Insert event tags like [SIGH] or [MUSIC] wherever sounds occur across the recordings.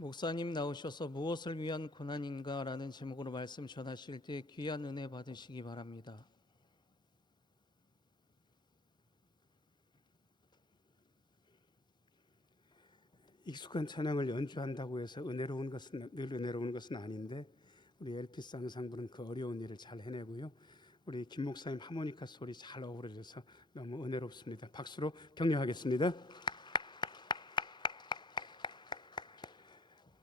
목사님 나오셔서 무엇을 위한 고난인가라는 제목으로 말씀 전하실 때 귀한 은혜 받으시기 바랍니다. 익숙한 찬양을 연주한다고 해서 은혜로운 것은 늘 은혜로운 것은 아닌데 우리 LP 쌍상부는 그 어려운 일을 잘 해내고요. 우리 김 목사님 하모니카 소리 잘 어우러져서 너무 은혜롭습니다. 박수로 격려하겠습니다.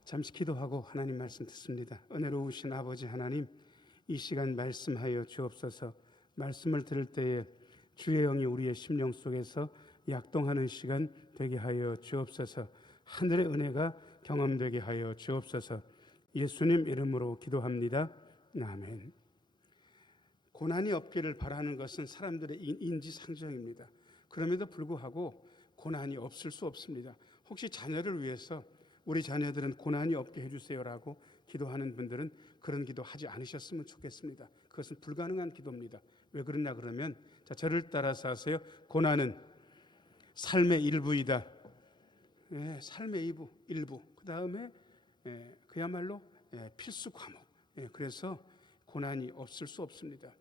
잠시 기도하고 하나님 말씀 듣습니다. 은혜로우신 아버지 하나님, 이 시간 말씀하여 주옵소서. 말씀을 들을 때에 주의 영이 우리의 심령 속에서 약동하는 시간 되게 하여 주옵소서. 하늘의 은혜가 경험되게 하여 주옵소서. 예수님 이름으로 기도합니다. 아멘. 고난이 없기를 바라는 것은 사람들의 인- 인지상정입니다. 그럼에도 불구하고 고난이 없을 수 없습니다. 혹시 자녀를 위해서 우리 자녀들은 고난이 없게 해주세요라고 기도하는 분들은 그런 기도 하지 않으셨으면 좋겠습니다. 그것은 불가능한 기도입니다. 왜 그러냐 그러면 자 저를 따라서 하세요. 고난은 삶의 일부이다. 예, 삶의 일부, 일부. 그 다음에 예, 그야말로 예, 필수 과목. 예, 그래서 고난이 없을 수 없습니다.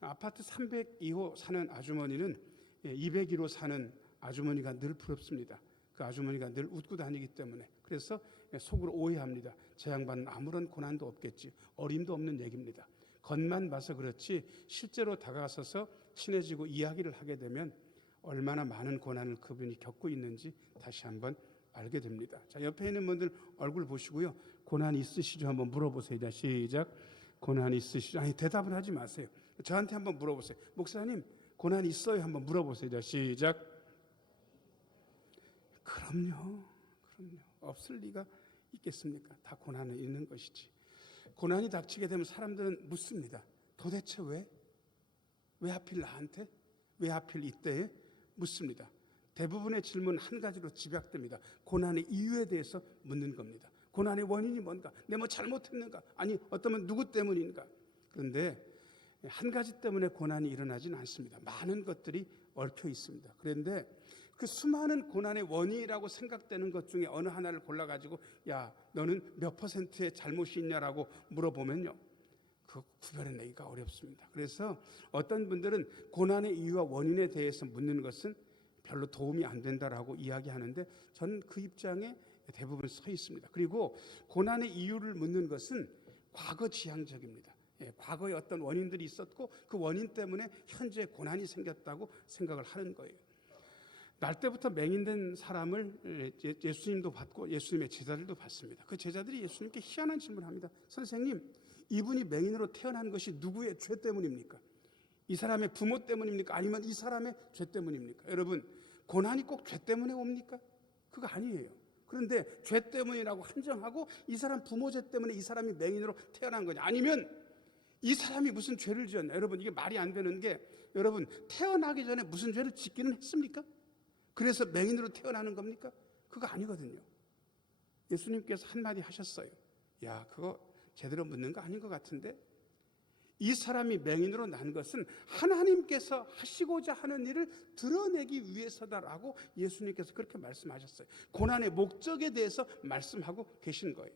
아파트 302호 사는 아주머니는 예, 201호 사는 아주머니가 늘 부럽습니다. 그 아주머니가 늘 웃고 다니기 때문에 그래서 예, 속으로 오해합니다. 저 양반은 아무런 고난도 없겠지 어림도 없는 얘기입니다. 겉만 봐서 그렇지 실제로 다가서서 친해지고 이야기를 하게 되면 얼마나 많은 고난을 그분이 겪고 있는지 다시 한번 알게 됩니다. 자, 옆에 있는 분들 얼굴 보시고요. 고난 있으시죠? 한번 물어보세요. 자, 시작. 고난 있으시죠? 아니, 대답을 하지 마세요. 저한테 한번 물어보세요. 목사님, 고난 있어요? 한번 물어보세요. 자, 시작. 그럼요. 그럼요. 없을 리가 있겠습니까? 다 고난은 있는 것이지. 고난이 닥치게 되면 사람들은 묻습니다. 도대체 왜? 왜 하필 나한테? 왜 하필 이때에? 묻습니다. 대부분의 질문 한 가지로 집약됩니다. 고난의 이유에 대해서 묻는 겁니다. 고난의 원인이 뭔가? 내 뭐 잘못했는가? 아니, 어쩌면 누구 때문인가? 그런데 한 가지 때문에 고난이 일어나지는 않습니다. 많은 것들이 얽혀 있습니다. 그런데 그 수많은 고난의 원인이라고 생각되는 것 중에 어느 하나를 골라가지고 야, 너는 몇 퍼센트의 잘못이 있냐라고 물어보면요. 그 구별해내기가 어렵습니다. 그래서 어떤 분들은 고난의 이유와 원인에 대해서 묻는 것은 별로 도움이 안 된다라고 이야기하는데 저는 그 입장에 대부분 서 있습니다. 그리고 고난의 이유를 묻는 것은 과거 지향적입니다. 예, 과거에 어떤 원인들이 있었고 그 원인 때문에 현재 고난이 생겼다고 생각을 하는 거예요. 날 때부터 맹인된 사람을 예, 예수님도 받고 예수님의 제자들도 받습니다. 그 제자들이 예수님께 희한한 질문을 합니다. 선생님, 이분이 맹인으로 태어난 것이 누구의 죄 때문입니까? 이 사람의 부모 때문입니까? 아니면 이 사람의 죄 때문입니까? 여러분, 고난이 꼭 죄 때문에 옵니까? 그거 아니에요. 그런데 죄 때문이라고 한정하고 이 사람 부모 죄 때문에 이 사람이 맹인으로 태어난 거냐? 아니면 이 사람이 무슨 죄를 지었냐? 여러분, 이게 말이 안 되는 게 여러분, 태어나기 전에 무슨 죄를 짓기는 했습니까? 그래서 맹인으로 태어나는 겁니까? 그거 아니거든요. 예수님께서 한마디 하셨어요. 야, 그거 제대로 묻는 거 아닌 것 같은데? 이 사람이 맹인으로 난 것은 하나님께서 하시고자 하는 일을 드러내기 위해서다라고 예수님께서 그렇게 말씀하셨어요. 고난의 목적에 대해서 말씀하고 계신 거예요.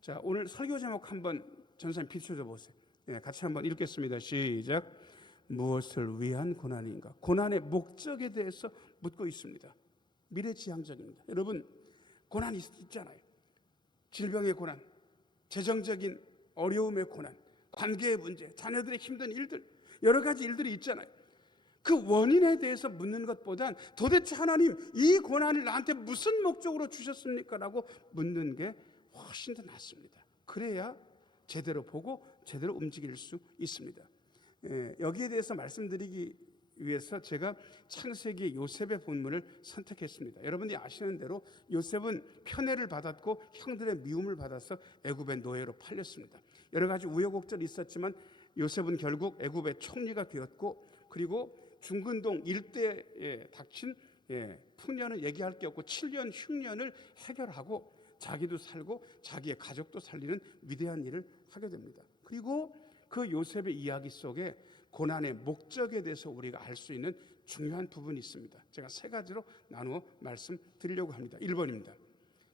자, 오늘 설교 제목 한번 전사님 비춰줘 보세요. 예, 같이 한번 읽겠습니다. 시작. 무엇을 위한 고난인가? 고난의 목적에 대해서 묻고 있습니다. 미래지향적입니다. 여러분, 고난이 있잖아요. 질병의 고난, 재정적인 어려움의 고난, 관계의 문제, 자녀들의 힘든 일들, 여러 가지 일들이 있잖아요. 그 원인에 대해서 묻는 것보단 도대체 하나님 이 고난을 나한테 무슨 목적으로 주셨습니까? 라고 묻는 게 훨씬 더 낫습니다. 그래야 제대로 보고 제대로 움직일 수 있습니다. 예, 여기에 대해서 말씀드리기 위해서 제가 창세기 요셉의 본문을 선택했습니다. 여러분이 아시는 대로 요셉은 편애를 받았고 형들의 미움을 받아서 애굽의 노예로 팔렸습니다. 여러 가지 우여곡절이 있었지만 요셉은 결국 애굽의 총리가 되었고 그리고 중근동 일대에 닥친 예, 풍년은 얘기할 게 없고 7년 흉년을 해결하고 자기도 살고 자기의 가족도 살리는 위대한 일을 하게 됩니다. 그리고 그 요셉의 이야기 속에 고난의 목적에 대해서 우리가 알 수 있는 중요한 부분이 있습니다. 제가 세 가지로 나누어 말씀드리려고 합니다. 1번입니다.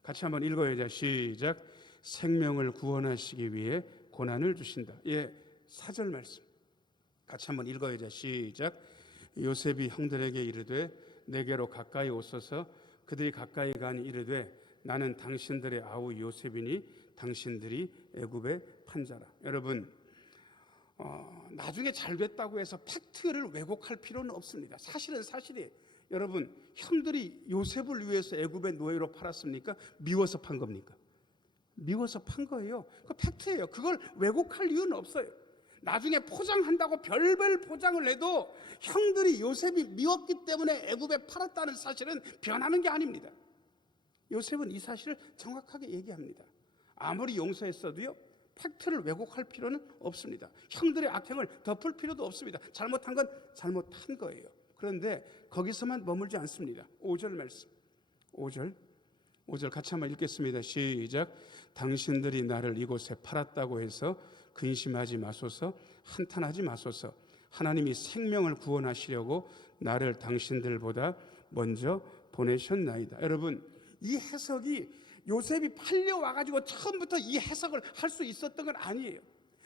같이 한번 읽어요. 자, 시작. 생명을 구원하시기 위해 고난을 주신다. 예, 사절 말씀. 같이 한번 읽어요. 자, 시작. 요셉이 형들에게 이르되 내게로 가까이 오소서 그들이 가까이 가니 이르되 나는 당신들의 아우 요셉이니 당신들이 애굽의 판자라. 여러분 어, 나중에 잘 됐다고 해서 팩트를 왜곡할 필요는 없습니다. 사실은 사실이에요. 여러분 형들이 요셉을 위해서 애굽의 노예로 팔았습니까? 미워서 판 겁니까? 미워서 판 거예요. 그 팩트예요. 그걸 왜곡할 이유는 없어요. 나중에 포장한다고 별별 포장을 해도 형들이 요셉이 미웠기 때문에 애굽에 팔았다는 사실은 변하는 게 아닙니다. 요셉은 이 사실을 정확하게 얘기합니다. 아무리 용서했어도요, 팩트를 왜곡할 필요는 없습니다. 형들의 악행을 덮을 필요도 없습니다. 잘못한 건 잘못한 거예요. 그런데 거기서만 머물지 않습니다. 5절 말씀. 5절. 5절 같이 한번 읽겠습니다. 시작. 당신들이 나를 이곳에 팔았다고 해서 근심하지 마소서, 한탄하지 마소서. 하나님이 생명을 구원하시려고 나를 당신들보다 먼저 보내셨나이다. 여러분, 이 해석이 요셉이 팔려와 가지고 처음부터 이 해석을 할 수 있었던 건 아니에요.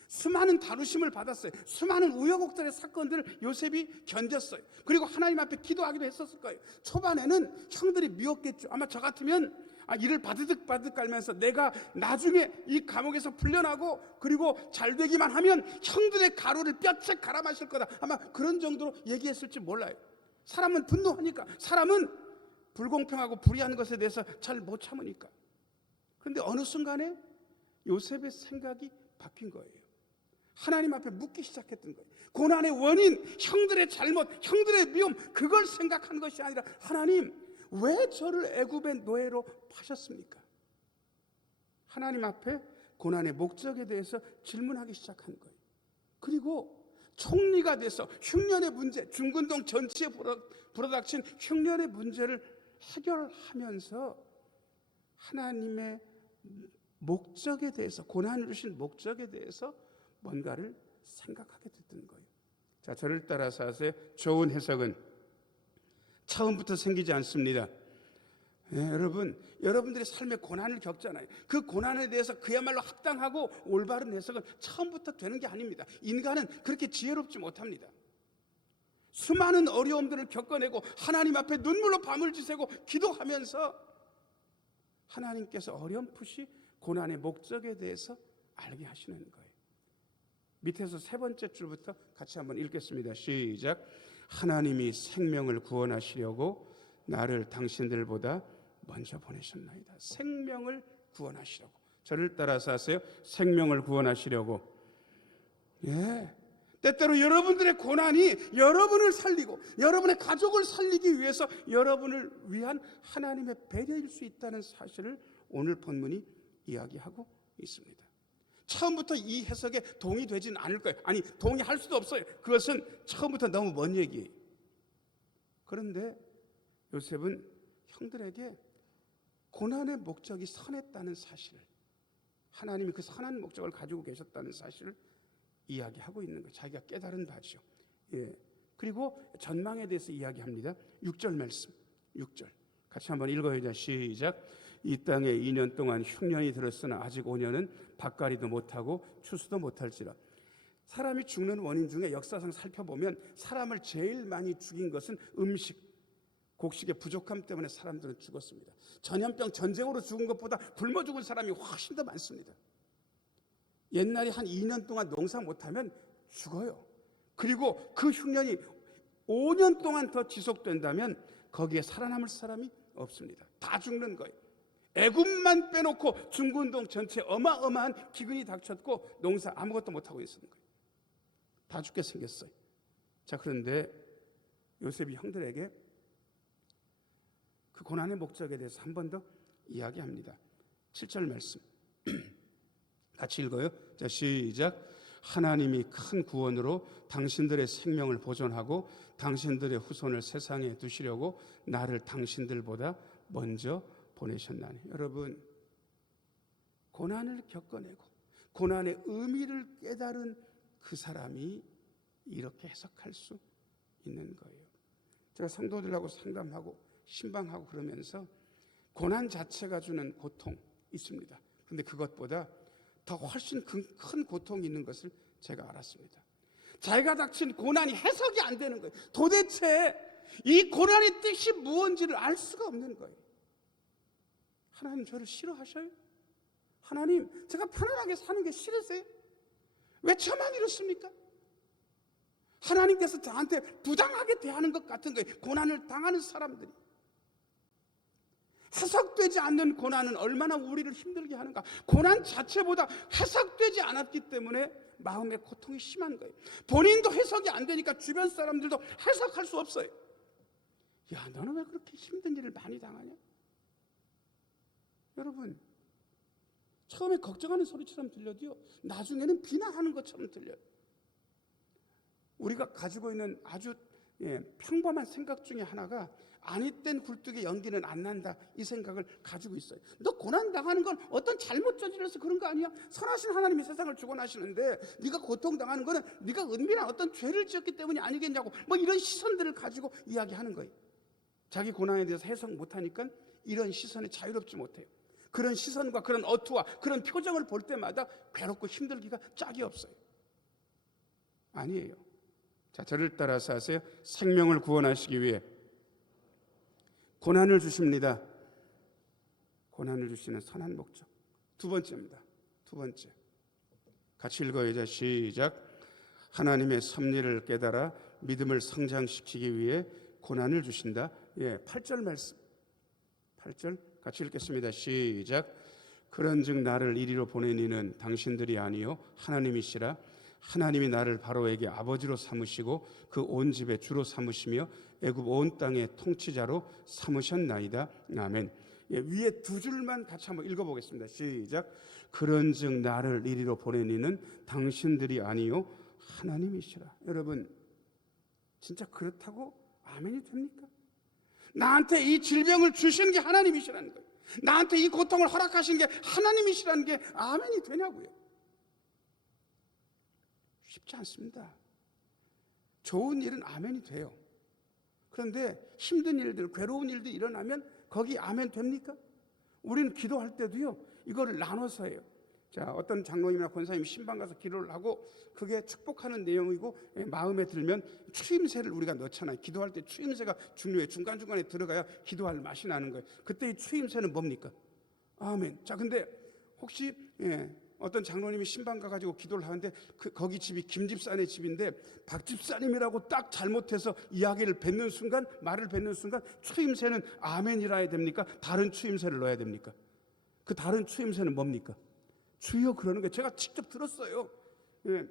수많은 다루심을 받았어요. 수많은 우여곡절의 사건들을 요셉이 견뎠어요. 그리고 하나님 앞에 기도하기도 했었을 거예요. 초반에는 형들이 미웠겠죠. 아마 저 같으면 아, 이를 바드득 바드득 깔면서 내가 나중에 이 감옥에서 풀려나고 그리고 잘 되기만 하면 형들의 가루를 뼈째 갈아 마실 거다. 아마 그런 정도로 얘기했을지 몰라요. 사람은 분노하니까 사람은 불공평하고 불의한 것에 대해서 잘 못 참으니까. 그런데 어느 순간에 요셉의 생각이 바뀐 거예요. 하나님 앞에 묻기 시작했던 거예요. 고난의 원인, 형들의 잘못, 형들의 미움, 그걸 생각한 것이 아니라 하나님, 왜 저를 애굽의 노예로 파셨습니까? 하나님 앞에 고난의 목적에 대해서 질문하기 시작한 거예요. 그리고 총리가 돼서 흉년의 문제, 중근동 전체에 불어, 불어닥친 흉년의 문제를 해결하면서 하나님의 목적에 대해서 고난을 주신 목적에 대해서 뭔가를 생각하게 됐던 거예요. 자, 저를 따라서 하세요. 좋은 해석은 처음부터 생기지 않습니다. 예, 여러분, 여러분들의 삶에 고난을 겪잖아요. 그 고난에 대해서 그야말로 합당하고 올바른 해석은 처음부터 되는 게 아닙니다. 인간은 그렇게 지혜롭지 못합니다. 수많은 어려움들을 겪어내고 하나님 앞에 눈물로 밤을 지새고 기도하면서 하나님께서 어렴풋이 고난의 목적에 대해서 알게 하시는 거예요. 밑에서 세 번째 줄부터 같이 한번 읽겠습니다. 시작. 하나님이 생명을 구원하시려고 나를 당신들보다 먼저 보내셨나이다. 생명을 구원하시려고. 저를 따라서 하세요. 생명을 구원하시려고. 예. 때때로 여러분들의 고난이 여러분을 살리고 여러분의 가족을 살리기 위해서 여러분을 위한 하나님의 배려일 수 있다는 사실을 오늘 본문이 이야기하고 있습니다. 처음부터 이 해석에 동의되지는 않을 거예요. 아니, 동의할 수도 없어요. 그것은 처음부터 너무 먼 얘기예요. 그런데 요셉은 형들에게 고난의 목적이 선했다는 사실을 하나님이 그 선한 목적을 가지고 계셨다는 사실을 이야기하고 있는 거예요. 자기가 깨달은 바죠. 예. 그리고 전망에 대해서 이야기합니다. 6절 말씀. 6절. 같이 한번 읽어요. 시작. 이 땅에 2년 동안 흉년이 들었으나 아직 5년은 밭가리도 못하고 추수도 못할지라. 사람이 죽는 원인 중에 역사상 살펴보면 사람을 제일 많이 죽인 것은 음식, 곡식의 부족함 때문에 사람들은 죽었습니다. 전염병 전쟁으로 죽은 것보다 굶어 죽은 사람이 훨씬 더 많습니다. 옛날에 한 2년 동안 농사 못하면 죽어요. 그리고 그 흉년이 5년 동안 더 지속된다면 거기에 살아남을 사람이 없습니다. 다 죽는 거예요. 애굽만 빼놓고 중군동 전체 어마어마한 기근이 닥쳤고 농사 아무것도 못하고 있었는 거예요. 다 죽게 생겼어요. 자, 그런데 요셉이 형들에게 그 고난의 목적에 대해서 한 번 더 이야기합니다. 7절 말씀. [CLEARS THROAT] 같이 읽어요. 자, 시작. 하나님이 큰 구원으로 당신들의 생명을 보존하고 당신들의 후손을 세상에 두시려고 나를 당신들보다 먼저 보내셨나니. 여러분, 고난을 겪어내고 고난의 의미를 깨달은 그 사람이 이렇게 해석할 수 있는 거예요. 제가 성도들하고 상담하고 신방하고 그러면서 고난 자체가 주는 고통 있습니다. 근데 그것보다 더 훨씬 큰, 큰 고통이 있는 것을 제가 알았습니다. 자기가 닥친 고난이 해석이 안 되는 거예요. 도대체 이 고난의 뜻이 무언지를 알 수가 없는 거예요. 하나님 저를 싫어하셔요? 하나님 제가 편안하게 사는 게 싫으세요? 왜 저만 이렇습니까? 하나님께서 저한테 부당하게 대하는 것 같은 거예요. 고난을 당하는 사람들이. 해석되지 않는 고난은 얼마나 우리를 힘들게 하는가. 고난 자체보다 해석되지 않았기 때문에 마음의 고통이 심한 거예요. 본인도 해석이 안 되니까 주변 사람들도 해석할 수 없어요. 야, 너는 왜 그렇게 힘든 일을 많이 당하냐? 여러분, 처음에 걱정하는 소리처럼 들려도요, 나중에는 비난하는 것처럼 들려요. 우리가 가지고 있는 아주 예, 평범한 생각 중에 하나가 아니땐 굴뚝에 연기는 안 난다 이 생각을 가지고 있어요. 너 고난 당하는 건 어떤 잘못 저질러서 그런 거 아니야? 선하신 하나님이 세상을 주관하시는데 네가 고통 당하는 거는 네가 은밀한 어떤 죄를 지었기 때문이 아니겠냐고 뭐 이런 시선들을 가지고 이야기하는 거예요. 자기 고난에 대해서 해석 못하니까 이런 시선에 자유롭지 못해요. 그런 시선과 그런 어투와 그런 표정을 볼 때마다 괴롭고 힘들기가 짝이 없어요. 아니에요. 자, 저를 따라서 하세요. 생명을 구원하시기 위해 고난을 주십니다. 고난을 주시는 선한 목적. 두 번째입니다. 두 번째. 같이 읽어요. 자, 시작. 하나님의 섭리를 깨달아 믿음을 성장시키기 위해 고난을 주신다. 예, 8절 말씀. 8절 같이 읽겠습니다. 시작. 그런즉 나를 이리로 보낸 이는 당신들이 아니요 하나님이시라. 하나님이 나를 바로에게 아버지로 삼으시고 그 온 집의 주로 삼으시며 애굽 온 땅의 통치자로 삼으셨나이다. 아멘. 예, 위에 두 줄만 같이 한번 읽어보겠습니다. 시작. 그런즉 나를 이리로 보낸 이는 당신들이 아니요 하나님이시라. 여러분 진짜 그렇다고 아멘이 됩니까? 나한테 이 질병을 주시는 게 하나님이시라는 거예요. 나한테 이 고통을 허락하신 게 하나님이시라는 게 아멘이 되냐고요. 쉽지 않습니다. 좋은 일은 아멘이 돼요. 그런데 힘든 일들, 괴로운 일들이 일어나면 거기 아멘 됩니까? 우리는 기도할 때도요, 이거를 나눠서 해요. 자, 어떤 장로님이나 권사님 신방 가서 기도를 하고 그게 축복하는 내용이고 예, 마음에 들면 추임새를 우리가 넣잖아요. 기도할 때 추임새가 중요해요. 중간중간에 들어가야 기도할 맛이 나는 거예요. 그때 이 추임새는 뭡니까? 아멘. 자, 근데 혹시 예, 어떤 장로님이 신방 가가지고 기도를 하는데 그, 거기 집이 김 집사네 집인데 박 집사님이라고 딱 잘못해서 이야기를 뱉는 순간 말을 뱉는 순간 추임새는 아멘이라 해야 됩니까? 다른 추임새를 넣어야 됩니까? 그 다른 추임새는 뭡니까? 주여 그러는 게 제가 직접 들었어요. 예.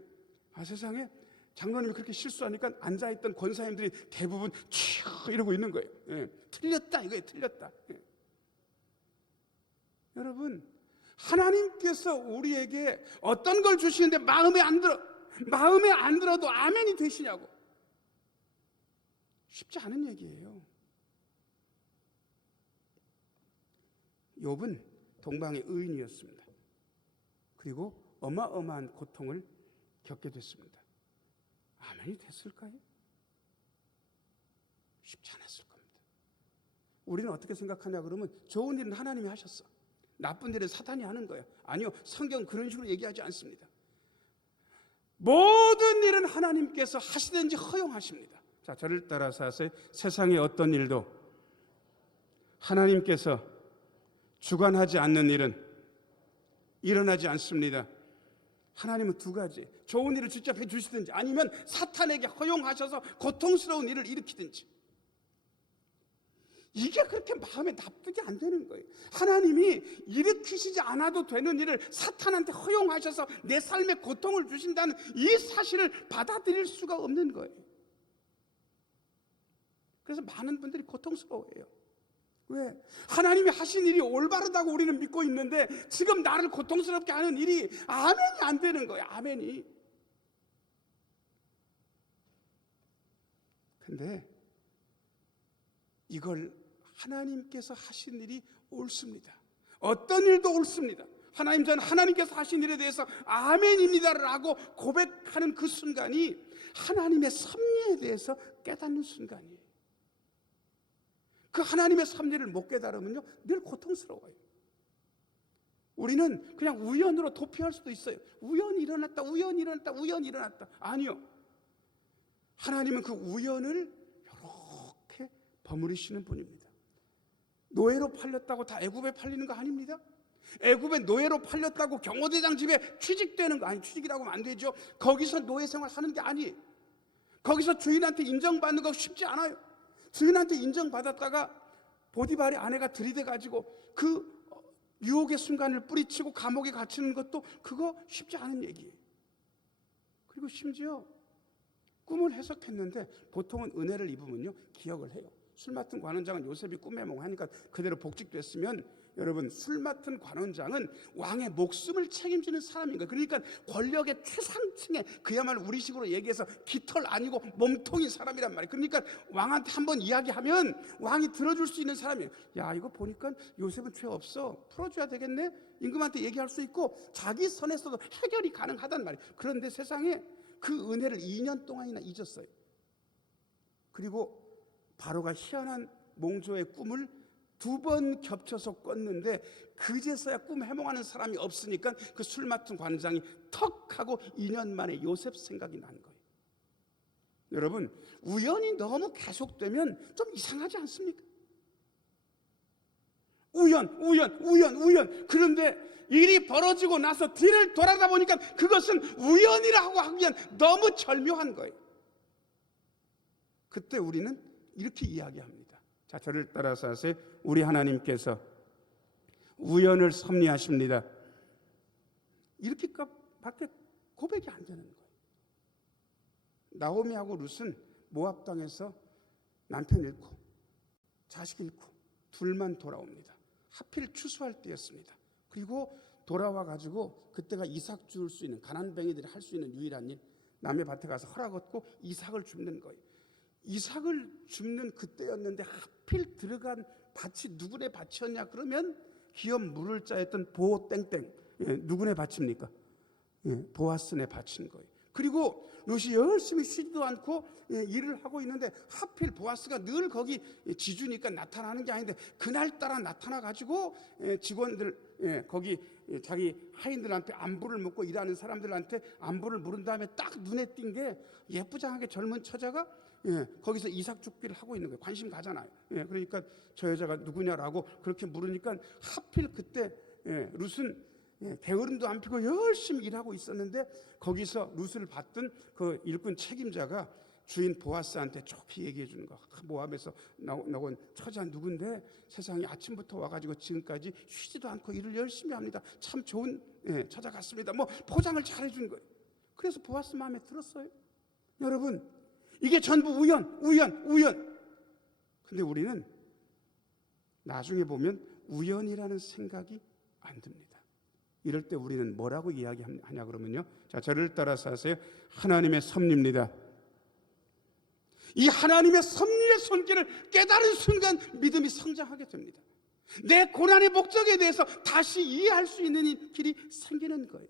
아 세상에 장로님이 그렇게 실수하니까 앉아있던 권사님들이 대부분 치어 이러고 있는 거예요. 예. 틀렸다 이거예요. 틀렸다. 예. 여러분 하나님께서 우리에게 어떤 걸 주시는데 마음에 안 들어 마음에 안 들어도 아멘이 되시냐고 쉽지 않은 얘기예요. 욥은 동방의 의인이었습니다. 그리고 어마어마한 고통을 겪게 됐습니다. 아멘이 됐을까요? 쉽지 않았을 겁니다. 우리는 어떻게 생각하냐 그러면 좋은 일은 하나님이 하셨어. 나쁜 일은 사탄이 하는 거예요. 아니요. 성경 그런 식으로 얘기하지 않습니다. 모든 일은 하나님께서 하시든지 허용하십니다. 자, 저를 따라서 하세요. 세상의 어떤 일도 하나님께서 주관하지 않는 일은 일어나지 않습니다. 하나님은 두 가지. 좋은 일을 직접 해 주시든지 아니면 사탄에게 허용하셔서 고통스러운 일을 일으키든지. 이게 그렇게 마음에 납득이 안 되는 거예요. 하나님이 일으키시지 않아도 되는 일을 사탄한테 허용하셔서 내 삶에 고통을 주신다는 이 사실을 받아들일 수가 없는 거예요. 그래서 많은 분들이 고통스러워해요. 왜? 하나님이 하신 일이 올바르다고 우리는 믿고 있는데 지금 나를 고통스럽게 하는 일이 아멘이 안 되는 거예요. 아멘이. 근데 이걸 하나님께서 하신 일이 옳습니다. 어떤 일도 옳습니다. 하나님 저는 하나님께서 하신 일에 대해서 아멘입니다라고 고백하는 그 순간이 하나님의 섭리에 대해서 깨닫는 순간이에요. 그 하나님의 섭리를 못 깨달으면요 늘 고통스러워요. 우리는 그냥 우연으로 도피할 수도 있어요. 우연히 일어났다, 우연히 일어났다, 우연히 일어났다. 아니요. 하나님은 그 우연을 이렇게 버무리시는 분입니다. 노예로 팔렸다고 다 애굽에 팔리는 거 아닙니다. 애굽에 노예로 팔렸다고 경호대장 집에 취직되는 거 아니 취직이라고 안 되죠. 거기서 노예 생활 하는 게 아니에요. 거기서 주인한테 인정받는 거 쉽지 않아요. 주인한테 인정받았다가 보디발의 아내가 들이대 가지고 그 유혹의 순간을 뿌리치고 감옥에 갇히는 것도 그거 쉽지 않은 얘기예요. 그리고 심지어 꿈을 해석했는데 보통은 은혜를 입으면요 기억을 해요. 술 맡은 관원장은 요셉이 꿈에 몽 하니까 그대로 복직됐으면 여러분 술 맡은 관원장은 왕의 목숨을 책임지는 사람인 거예요. 그러니까 권력의 최상층에 그야말로 우리식으로 얘기해서 깃털 아니고 몸통인 사람이란 말이에요. 그러니까 왕한테 한번 이야기하면 왕이 들어줄 수 있는 사람이에요. 야 이거 보니까 요셉은 죄 없어 풀어줘야 되겠네. 임금한테 얘기할 수 있고 자기 선에서도 해결이 가능하단 말이에요. 그런데 세상에 그 은혜를 2년 동안이나 잊었어요. 그리고 바로가 희한한 몽조의 꿈을 두 번 겹쳐서 꿨는데 그제서야 꿈 해몽하는 사람이 없으니까 그 술 맡은 관장이 턱 하고 2년 만에 요셉 생각이 난 거예요. 여러분 우연이 너무 계속되면 좀 이상하지 않습니까? 우연, 우연, 우연, 우연. 그런데 일이 벌어지고 나서 뒤를 돌아다 보니까 그것은 우연이라고 하기엔 너무 절묘한 거예요. 그때 우리는 이렇게 이야기합니다. 자, 저를 따라서 하세요. 우리 하나님께서 우연을 섭리하십니다. 이렇게 밖에 고백이 안 되는 거예요. 나오미하고 룻은 모압 땅에서 남편 잃고 자식 잃고 둘만 돌아옵니다. 하필 추수할 때였습니다. 그리고 돌아와 가지고 그때가 이삭 주울 수 있는 가난뱅이들이 할 수 있는 유일한 일 남의 밭에 가서 허락 얻고 이삭을 줍는 거예요. 이삭을 줍는 그때였는데 하필 들어간 밭이 누구네 밭이었냐 그러면 기업 물을 자였던 보호 땡땡 예, 누구네 밭입니까? 예, 보아스네 밭인 거예요. 그리고 롯이 열심히 쉬지도 않고 예, 일을 하고 있는데 하필 보아스가 늘 거기 지주니까 나타나는 게 아닌데 그날따라 나타나 가지고 예, 직원들 예, 거기 예, 자기 하인들한테 안부를 묻고 일하는 사람들한테 안부를 물은 다음에 딱 눈에 띈 게 예쁘장하게 젊은 처자가 예, 거기서 이삭 죽기를 하고 있는 거예요. 관심 가잖아요. 예, 그러니까 저 여자가 누구냐라고 그렇게 물으니까 하필 그때 예, 룻은 예, 게으름도 안 피고 열심히 일하고 있었는데 거기서 룻을 받던 그 일꾼 책임자가 주인 보아스한테 좋게 얘기해 주는 거. 아, 모압에서 나오- 나온 처자 누군데 세상에 아침부터 와가지고 지금까지 쉬지도 않고 일을 열심히 합니다. 참 좋은 예, 처자 같습니다. 뭐 포장을 잘해 주는 거예요. 그래서 보아스 마음에 들었어요. 여러분 이게 전부 우연, 우연, 우연. 근데 우리는 나중에 보면 우연이라는 생각이 안 듭니다. 이럴 때 우리는 뭐라고 이야기하냐 그러면요. 자, 저를 따라서 하세요. 하나님의 섭리입니다. 이 하나님의 섭리의 손길을 깨달은 순간 믿음이 성장하게 됩니다. 내 고난의 목적에 대해서 다시 이해할 수 있는 길이 생기는 거예요.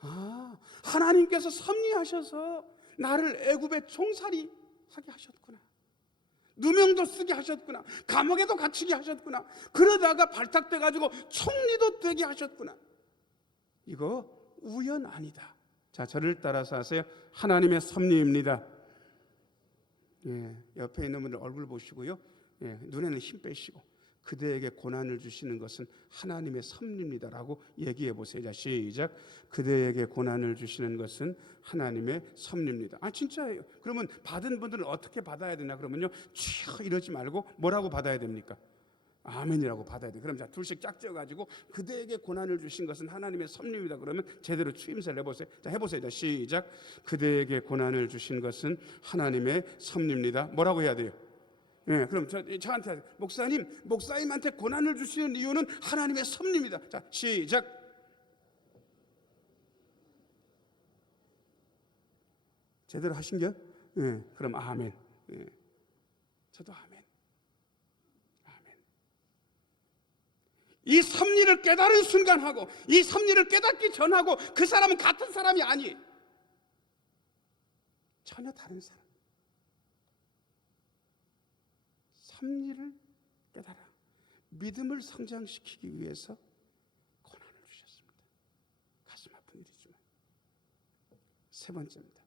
아, 하나님께서 섭리하셔서 나를 애굽의 종살이 하게 하셨구나. 누명도 쓰게 하셨구나. 감옥에도 갇히게 하셨구나. 그러다가 발탁돼 가지고 총리도 되게 하셨구나. 이거 우연 아니다. 자, 저를 따라서 하세요. 하나님의 섭리입니다. 예, 옆에 있는 분들 얼굴 보시고요. 예, 눈에는 힘 빼시고 그대에게 고난을 주시는 것은 하나님의 섭리입니다라고 얘기해 보세요. 자, 시작. 그대에게 고난을 주시는 것은 하나님의 섭리입니다. 아, 진짜예요. 그러면 받은 분들은 어떻게 받아야 되냐? 그러면요. 쥐어 이러지 말고 뭐라고 받아야 됩니까? 아멘이라고 받아야 돼. 그럼 자, 둘씩 짝지어 가지고 그대에게 고난을 주신 것은 하나님의 섭리입니다. 그러면 제대로 추임새를 해 보세요. 자, 해 보세요. 자, 시작. 그대에게 고난을 주신 것은 하나님의 섭리입니다. 뭐라고 해야 돼요? 예, 그럼 저, 저한테. 목사님, 목사님한테 고난을 주시는 이유는 하나님의 섭리입니다. 자, 시작. 제대로 하신겨? 예, 그럼 아멘. 예. 저도 아멘. 아멘. 이 섭리를 깨달은 순간하고 이 섭리를 깨닫기 전하고 그 사람은 같은 사람이 아니에요. 전혀 다른 사람. 섭리를 깨달아 믿음을 성장시키기 위해서 고난을 주셨습니다. 가슴 아픈 일이지만 세 번째입니다.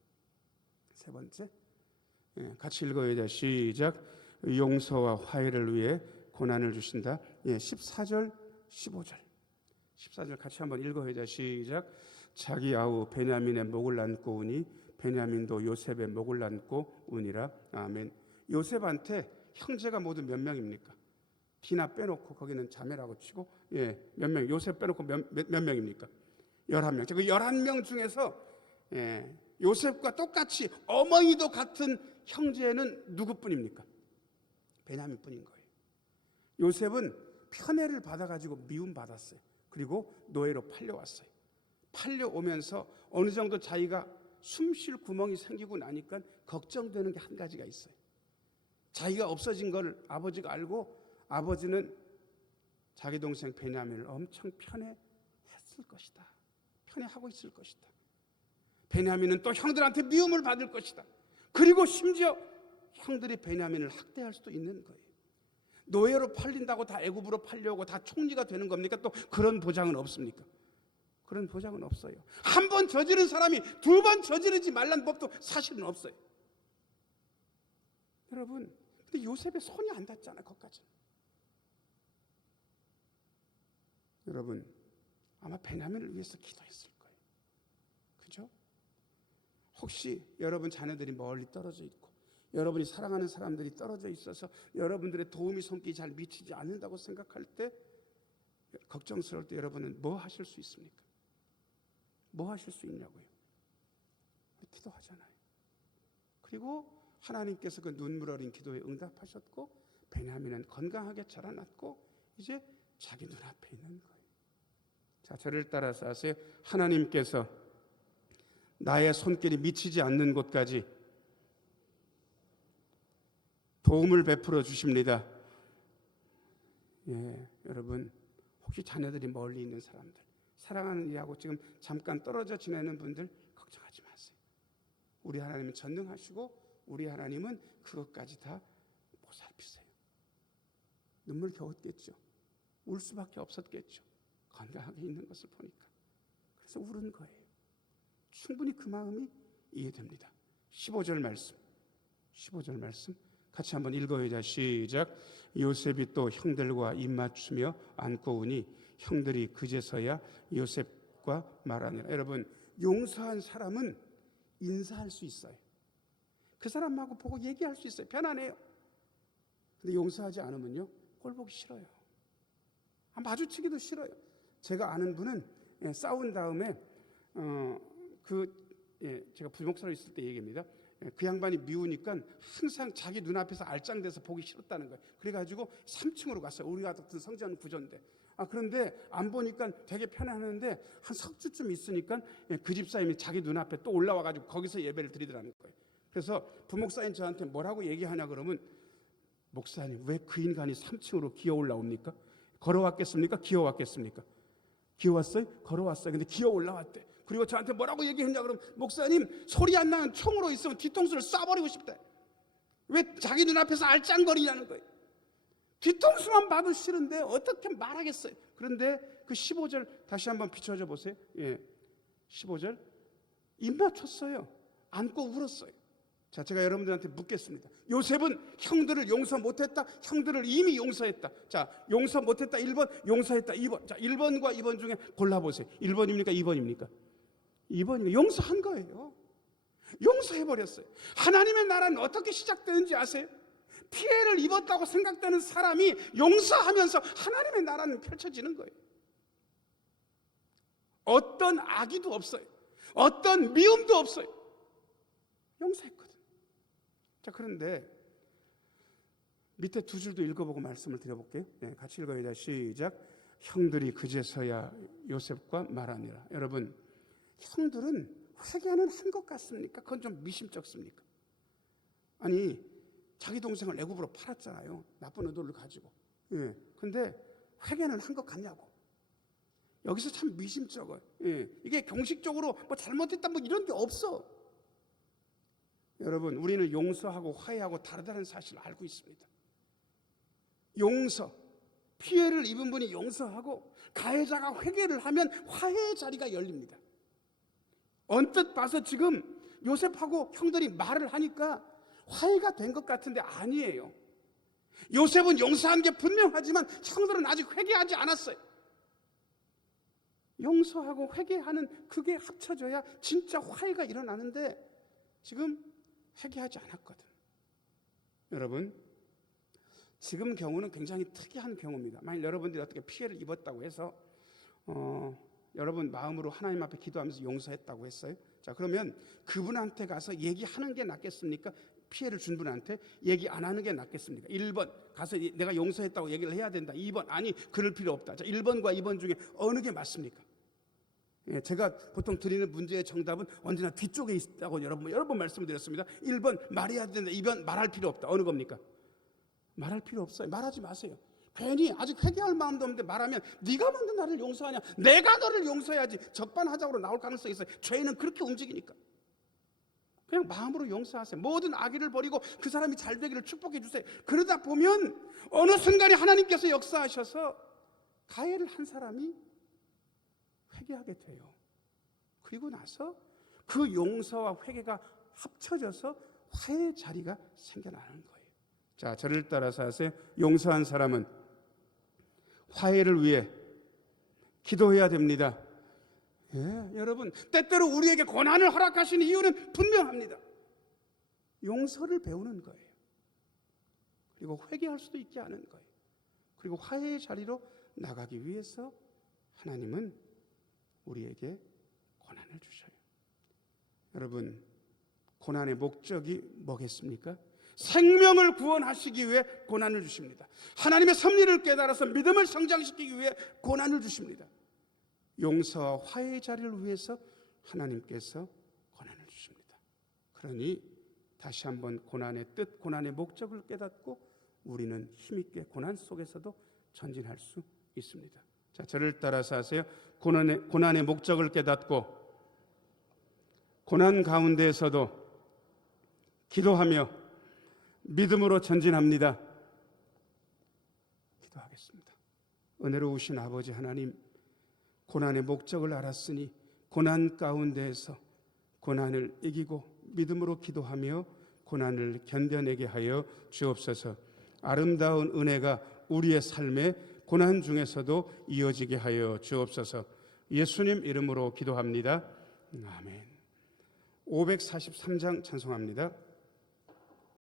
세 번째 예, 같이 읽어야 돼. 시작. 용서와 화해를 위해 고난을 주신다. 예, 14절, 15절. 14절 같이 한번 읽어야 돼. 시작. 자기 아우 베냐민의 목을 안고 우니 베냐민도 요셉의 목을 안고 우니라. 아멘. 요셉한테 형제가 모두 몇 명입니까? 디나 빼놓고 거기는 자매라고 치고 예, 몇 명. 요셉 빼놓고 몇, 몇, 몇 명입니까? 11명. 그 11명 중에서 예, 요셉과 똑같이 어머니도 같은 형제는 누구뿐입니까? 베냐민뿐인 거예요. 요셉은 편애를 받아가지고 미움 받았어요. 그리고 노예로 팔려왔어요. 팔려오면서 어느 정도 자기가 숨 쉴 구멍이 생기고 나니까 걱정되는 게 한 가지가 있어요. 자기가 없어진 걸 아버지가 알고 아버지는 자기 동생 베냐민을 엄청 편애했을 것이다. 편애하고 있을 것이다. 베냐민은 또 형들한테 미움을 받을 것이다. 그리고 심지어 형들이 베냐민을 학대할 수도 있는 거예요. 노예로 팔린다고 다 애굽으로 팔려오고 다 총리가 되는 겁니까? 또 그런 보장은 없습니까? 그런 보장은 없어요. 한 번 저지른 사람이 두 번 저지르지 말란 법도 사실은 없어요. 여러분, 근데 요셉의 손이 안 닿잖아요, 거기까지. 여러분, 아마 베냐민을 위해서 기도했을 거예요. 그죠? 혹시 여러분 자녀들이 멀리 떨어져 있고 여러분이 사랑하는 사람들이 떨어져 있어서 여러분들의 도움이 손길이 잘 미치지 않는다고 생각할 때 걱정스러울 때 여러분은 뭐 하실 수 있습니까? 뭐 하실 수 있냐고요? 기도하잖아요. 그리고 하나님께서 그 눈물 어린 기도에 응답하셨고 베냐민은 건강하게 자라났고 이제 자기 눈앞에 있는 거예요. 자, 저를 따라서 하세요. 하나님께서 나의 손길이 미치지 않는 곳까지 도움을 베풀어 주십니다. 예, 여러분 혹시 자녀들이 멀리 있는 사람들, 사랑하는 이하고 지금 잠깐 떨어져 지내는 분들 걱정하지 마세요. 우리 하나님은 전능하시고 우리 하나님은 그것까지 다 보살피세요. 눈물 겨웠겠죠. 울 수밖에 없었겠죠. 건강하게 있는 것을 보니까. 그래서 울은 거예요. 충분히 그 마음이 이해됩니다. 15절 말씀. 15절 말씀 같이 한번 읽어야 시작. 요셉이 또 형들과 입맞추며 안고 오니 형들이 그제서야 요셉과 말하니라. 여러분 용서한 사람은 인사할 수 있어요. 그 사람하고 보고 얘기할 수 있어요. 편안해요. 근데 용서하지 않으면요 꼴 보기 싫어요. 아, 마주치기도 싫어요. 제가 아는 분은 예, 싸운 다음에 어, 그 예, 제가 부목사로 있을 때 얘기입니다. 예, 그 양반이 미우니까 항상 자기 눈앞에서 알짱돼서 보기 싫었다는 거예요. 그래가지고 3층으로 갔어요. 우리가 같은 성전 구조인데. 아 그런데 안 보니까 되게 편안했는데 한 석 주쯤 있으니까 예, 그 집사님이 자기 눈앞에 또 올라와가지고 거기서 예배를 드리더라는 거예요. 그래서 부목사님 저한테 뭐라고 얘기하냐 그러면 목사님 왜 그 인간이 3층으로 기어 올라옵니까? 걸어왔겠습니까? 기어 왔겠습니까? 기어 왔어요? 걸어왔어요. 근데 기어 올라왔대. 그리고 저한테 뭐라고 얘기했냐 그러면 목사님 소리 안 나는 총으로 있으면 뒤통수를 쏴버리고 싶대. 왜 자기 눈앞에서 알짱거리냐는 거예요. 뒤통수만 봐도 싫은데 어떻게 말하겠어요. 그런데 그 15절 다시 한번 비춰줘 보세요. 예. 15절 입 맞췄어요. 안고 울었어요. 자, 제가 여러분들한테 묻겠습니다. 요셉은 형들을 용서 못했다. 형들을 이미 용서했다. 자, 용서 못했다. 1번, 용서했다. 2번. 자, 1번과 2번 중에 골라보세요. 1번입니까? 2번입니까? 2번이니까 용서한 거예요. 용서해버렸어요. 하나님의 나라는 어떻게 시작되는지 아세요? 피해를 입었다고 생각되는 사람이 용서하면서 하나님의 나라는 펼쳐지는 거예요. 어떤 악의도 없어요. 어떤 미움도 없어요. 용서했거든. 자, 그런데 밑에 두 줄도 읽어보고 말씀을 드려볼게요. 네, 같이 읽어야 돼. 시작. 형들이 그제서야 요셉과 말하니라. 여러분, 형들은 회개는 한 것 같습니까? 그건 좀 미심쩍습니까? 아니, 자기 동생을 애굽으로 팔았잖아요. 나쁜 의도를 가지고. 예. 근데 회개는 한 것 같냐고. 여기서 참 미심쩍어요. 예. 이게 공식적으로 뭐 잘못했다 뭐 이런 게 없어. 여러분, 우리는 용서하고 화해하고 다르다는 사실을 알고 있습니다. 용서, 피해를 입은 분이 용서하고 가해자가 회개를 하면 화해의 자리가 열립니다. 언뜻 봐서 지금 요셉하고 형들이 말을 하니까 화해가 된 것 같은데 아니에요. 요셉은 용서한 게 분명하지만 형들은 아직 회개하지 않았어요. 용서하고 회개하는 그게 합쳐져야 진짜 화해가 일어나는데 지금 회개하지 않았거든. 여러분, 지금 경우는 굉장히 특이한 경우입니다. 만약 여러분들이 어떻게 피해를 입었다고 해서 어, 여러분 마음으로 하나님 앞에 기도하면서 용서했다고 했어요. 자, 그러면 그분한테 가서 얘기하는 게 낫겠습니까? 피해를 준 분한테 얘기 안 하는 게 낫겠습니까? 1번 가서 이- 내가 용서했다고 얘기를 해야 된다. 2번 아니 그럴 필요 없다. 자, 1번과 2번 중에 어느 게 맞습니까? 예, 제가 보통 드리는 문제의 정답은 언제나 뒤쪽에 있다고 여러분 여러 번 말씀드렸습니다. 1번 말해야 된다. 2번 말할 필요 없다. 어느 겁니까? 말할 필요 없어요. 말하지 마세요. 괜히 아직 회개할 마음도 없는데 말하면 네가 먼저 나를 용서하냐? 내가 너를 용서해야지. 적반하장으로 나올 가능성이 있어요. 죄는 그렇게 움직이니까. 그냥 마음으로 용서하세요. 모든 악의를 버리고 그 사람이 잘 되기를 축복해 주세요. 그러다 보면 어느 순간에 하나님께서 역사하셔서 가해를 한 사람이 회개하게 돼요. 그리고 나서 그 용서와 회개가 합쳐져서 화해의 자리가 생겨나는 거예요. 자, 저를 따라서 하세요. 용서한 사람은 화해를 위해 기도해야 됩니다. 예, 여러분, 때때로 우리에게 고난을 허락하시는 이유는 분명합니다. 용서를 배우는 거예요. 그리고 회개할 수도 있게 하는 거예요. 그리고 화해의 자리로 나가기 위해서 하나님은 우리에게 고난을 주셔요. 여러분, 고난의 목적이 뭐겠습니까? 생명을 구원하시기 위해 고난을 주십니다. 하나님의 섭리를 깨달아서 믿음을 성장시키기 위해 고난을 주십니다. 용서와 화해의 자리를 위해서 하나님께서 고난을 주십니다. 그러니 다시 한번 고난의 뜻, 고난의 목적을 깨닫고 우리는 힘있게 고난 속에서도 전진할 수 있습니다. 자, 저를 따라서 하세요. 고난의, 고난의 목적을 깨닫고 고난 가운데에서도 기도하며 믿음으로 전진합니다. 기도하겠습니다. 은혜로우신 아버지 하나님, 고난의 목적을 알았으니 고난 가운데에서 고난을 이기고 믿음으로 기도하며 고난을 견뎌내게 하여 주옵소서. 아름다운 은혜가 우리의 삶에 고난 중에서도 이어지게 하여 주옵소서. 예수님 이름으로 기도합니다. 아멘. 543장 찬송합니다.